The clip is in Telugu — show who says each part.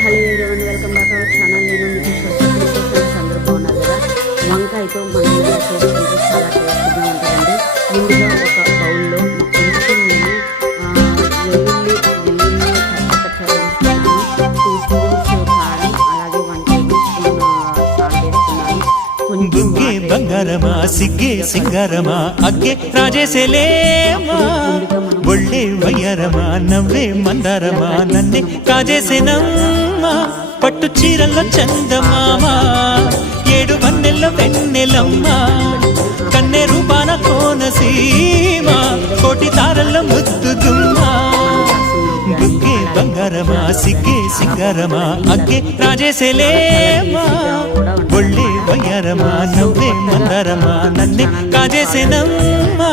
Speaker 1: Hello everyone welcome back our channel. నేను మీకు ఫ్రెండ్స్ అందరూ బాగున్నారు కదా? వంకాయతో మన చేసుకుంటే చాలా టేస్టీగా ఉంటుందండి. ముందుగా ఒక బౌల్లో కొంచెం నేను వెల్లుల్లి వెల్లుల్లి టూ స్పూన్స్ కారం అలాగే వన్ టేబుల్ స్పూన్ సాల్ట్ వేసుకున్నాను. కొంచెం
Speaker 2: బంగారమా సిగ్గే సింగారమా అగ్గే రాజేసేలేమా ఒళ్ళే వయ్యారమా నవ్వే మందారమా నన్నే కాజేసేనమ్మా పట్టు చీరల చందమామ ఏడు వన్నెల్లో వెన్నెలమ్మ కన్నె రూపాన కోనసీమ కోటి తారల్లో ముద్దుదుమ్మా బుగ్గే బంగారమా సిగ్గే సింగారమా అగ్గే రాజేసేలేమా. ఒళ్ళే వయ్యారమా నవ్వే మందారమా నన్నే కాజేసేనమ్మా.